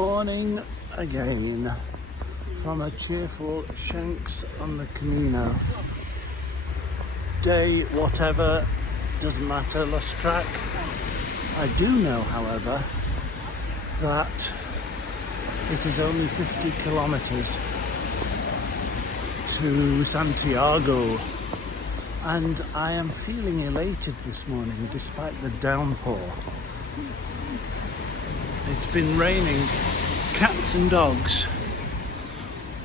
Morning again from a cheerful Shanks on the Camino. Day whatever, doesn't matter, lost track. I do know, however, that it is only 50 kilometers to Santiago, and I am feeling elated this morning despite the downpour. It's been raining cats and dogs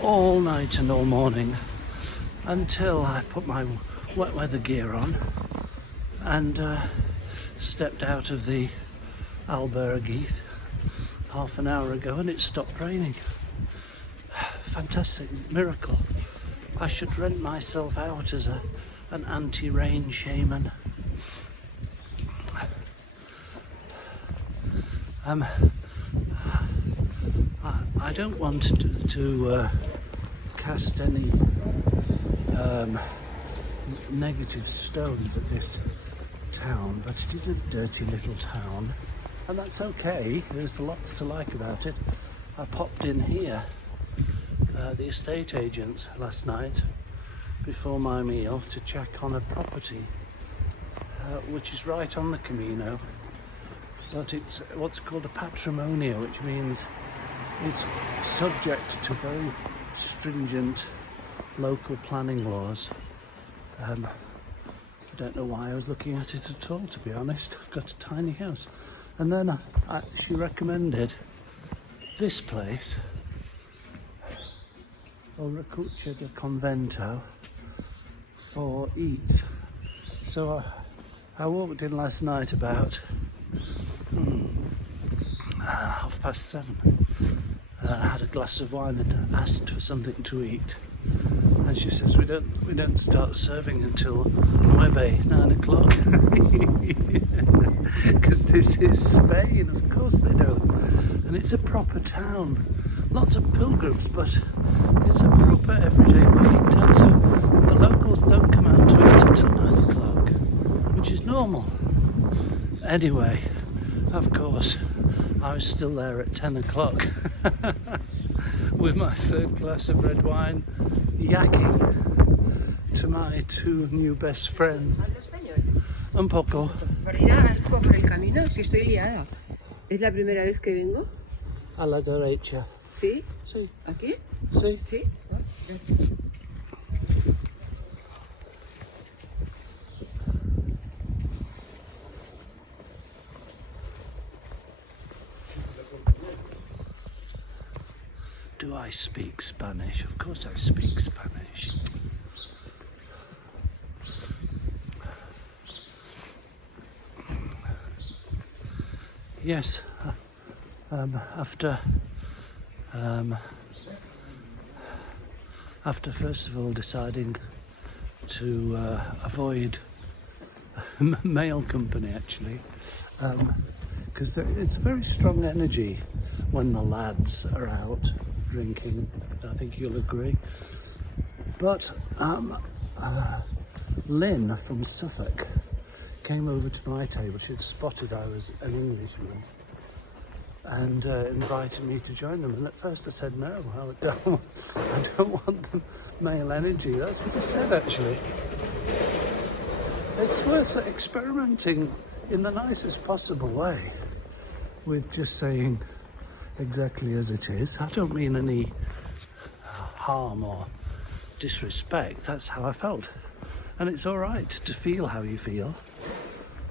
all night and all morning until I put my wet weather gear on and stepped out of the albergue half an hour ago, and it stopped raining. Fantastic miracle. I should rent myself out as an anti-rain shaman. I don't want to cast any negative stones at this town, but it is a dirty little town, and that's okay. There's lots to like about it. I popped in here, the estate agents, last night before my meal to check on a property which is right on the Camino, but it's what's called a patrimonio, which means it's subject to very stringent local planning laws. I don't know why I was looking at it at all, to be honest. I've got a tiny house. And then she recommended this place, Orecucha de Convento, for eats. So I walked in last night about 7:30. I had a glass of wine and asked for something to eat, and she says we don't start serving until 9 o'clock because this is Spain. Of course they don't, and it's a proper town, lots of pilgrims, but it's a proper everyday working town, so the locals don't come out to eat until 9 o'clock, which is normal. Anyway, of course I was still there at 10 o'clock with my third glass of red wine, yakking to my two new best friends. Un poco. Para ir por el camino, si estoy guiada. ¿Es la primera vez que vengo? A la derecha. ¿Sí? Sí. ¿Aquí? Sí. ¿Sí? Do I speak Spanish? Of course I speak Spanish. Yes, after first of all deciding to avoid mail company, actually, because it's a very strong energy when the lads are out drinking. I think you'll agree. But Lynn from Suffolk came over to my table. She'd spotted I was an Englishman and invited me to join them. And at first I said no, I don't want the male energy. That's what I said, actually. It's worth experimenting in the nicest possible way with just saying exactly as it is. I don't mean any harm or disrespect. That's how I felt, and it's all right to feel how you feel.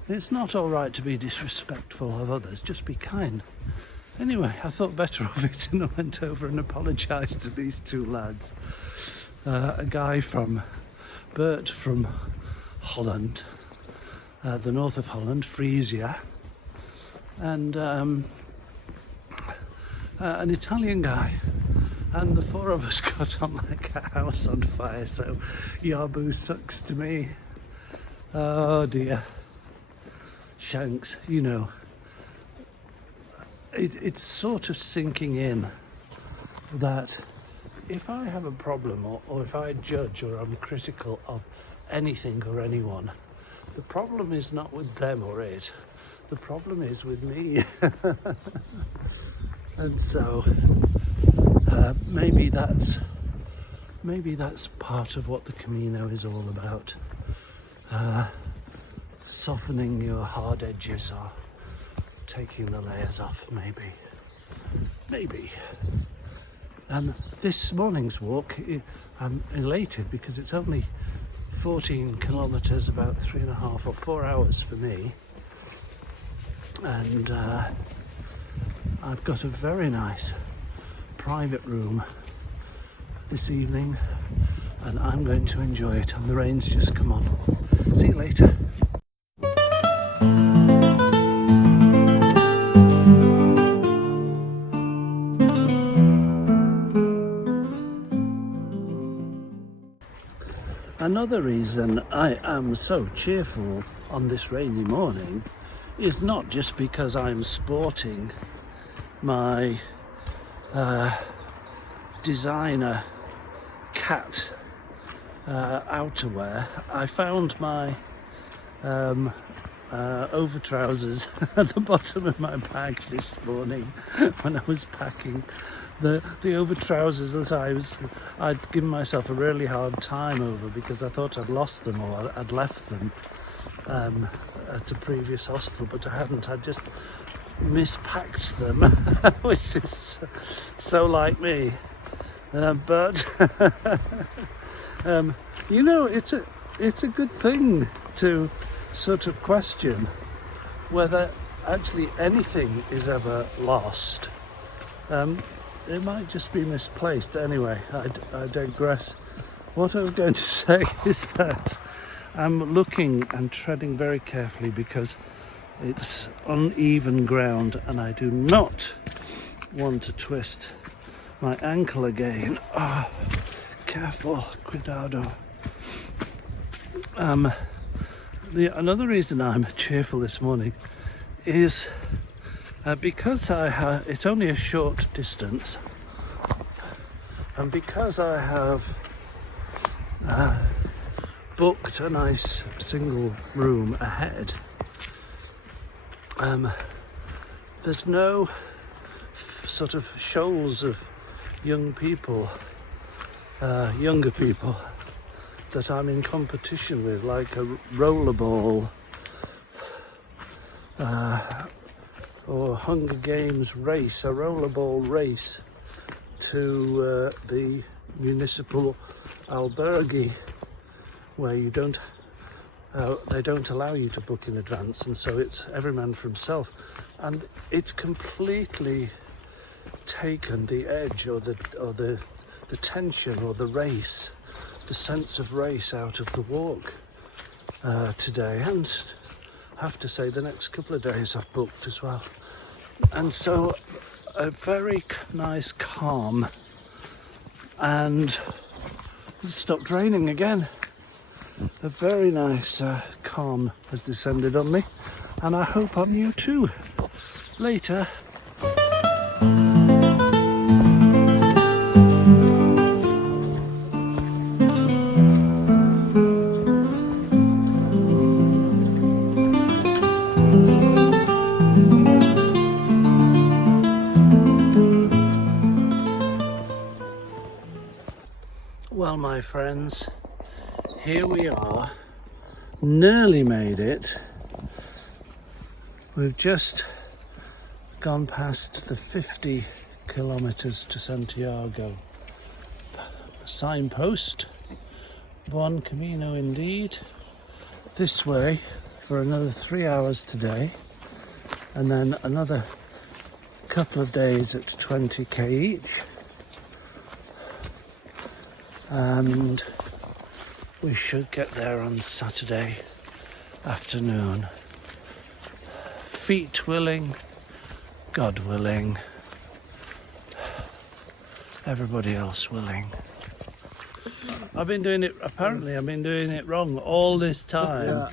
It's not all right to be disrespectful of others. Just be kind. Anyway, I thought better of it, and I went over and apologised to these two lads. A guy from Bert from Holland, the north of Holland, Frisia, and an Italian guy, and the four of us got on like a house on fire. So Yabu sucks to me. Oh dear. Shanks, you know, it's sort of sinking in that if I have a problem or if I judge or I'm critical of anything or anyone, the problem is not with them or it. The problem is with me. And so maybe that's part of what the Camino is all about. Softening your hard edges or taking the layers off, maybe. This morning's walk, I'm elated because it's only 14 kilometers, about 3.5 or 4 hours for me, and I've got a very nice private room this evening and I'm going to enjoy it, and the rain's just come on. See you later. Another reason I am so cheerful on this rainy morning is not just because I'm sporting my designer cat outerwear. I found my over trousers at the bottom of my bag this morning when I was packing. The over trousers that I'd given myself a really hard time over because I thought I'd lost them or I'd left them at a previous hostel, but I hadn't. I just mispacked them, which is so like me. But you know, it's a good thing to sort of question whether actually anything is ever lost. It might just be misplaced. Anyway, I digress. What I was going to say is that I'm looking and treading very carefully because it's uneven ground and I do not want to twist my ankle again. Oh, careful, cuidado. Another reason I'm cheerful this morning is because it's only a short distance, and because I have booked a nice single room ahead, there's no sort of shoals of younger people that I'm in competition with, like a rollerball or Hunger Games race, a rollerball race to the municipal albergue, where you don't they don't allow you to book in advance, and so it's every man for himself, and it's completely taken the edge or the tension or the race, the sense of race out of the walk today, and I have to say the next couple of days I've booked as well. And so a very nice calm, and it stopped raining again. A very nice calm has descended on me, and I hope on you too. Later. Well, my friends, here we are, nearly made it. We've just gone past the 50 kilometers to Santiago signpost. Buon Camino indeed. This way for another 3 hours today, and then another couple of days at 20k each. And we should get there on Saturday afternoon. Feet willing, God willing, everybody else willing. I've been doing it wrong all this time.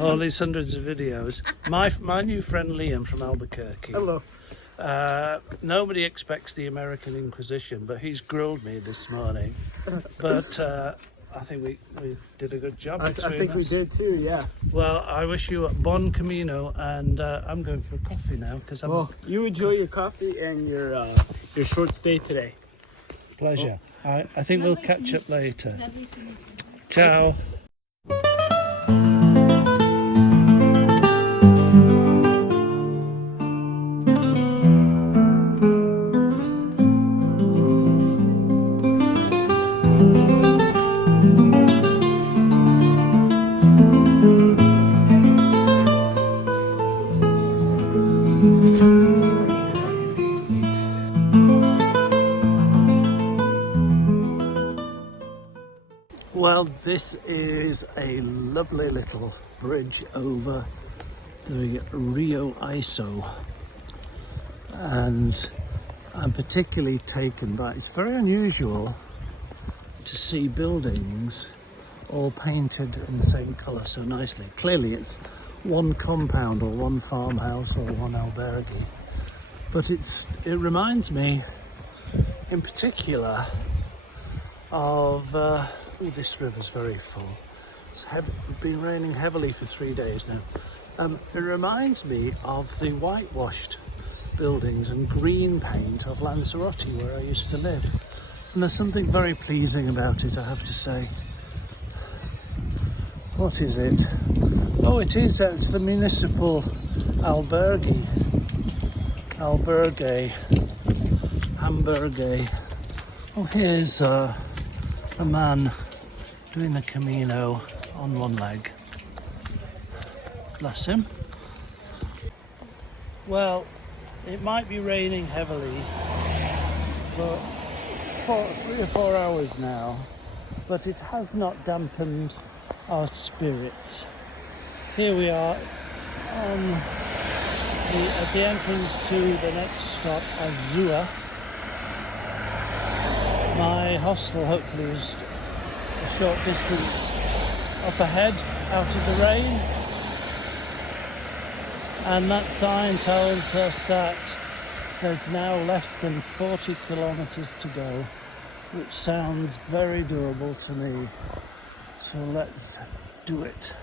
All these hundreds of videos. My new friend Liam from Albuquerque. Hello. Nobody expects the American Inquisition, but he's grilled me this morning. But I think we did a good job. I think we did too, yeah. Well, I wish you a bon camino, and I'm going for a coffee now because I'm. Well, you enjoy your coffee and your short stay today. Pleasure. I think we'll catch up later. Ciao. Well, this is a lovely little bridge over the Rio Iso, and I'm particularly taken by it's very unusual to see buildings all painted in the same colour so nicely. Clearly it's one compound or one farmhouse or one albergue, but it reminds me in particular of this river's very full. It's been raining heavily for 3 days now. It reminds me of the whitewashed buildings and green paint of Lanzarote, where I used to live. And there's something very pleasing about it, I have to say. What is it? Oh, it's the municipal albergue. Hamburgue. Oh, here's a man doing the Camino on one leg. Bless him. Well, it might be raining heavily for 3 or 4 hours now, but it has not dampened our spirits. Here we are at the entrance to the next stop, Azua. My hostel hopefully is a short distance up ahead, out of the rain. And that sign tells us that there's now less than 40 kilometers to go, which sounds very doable to me. So let's do it.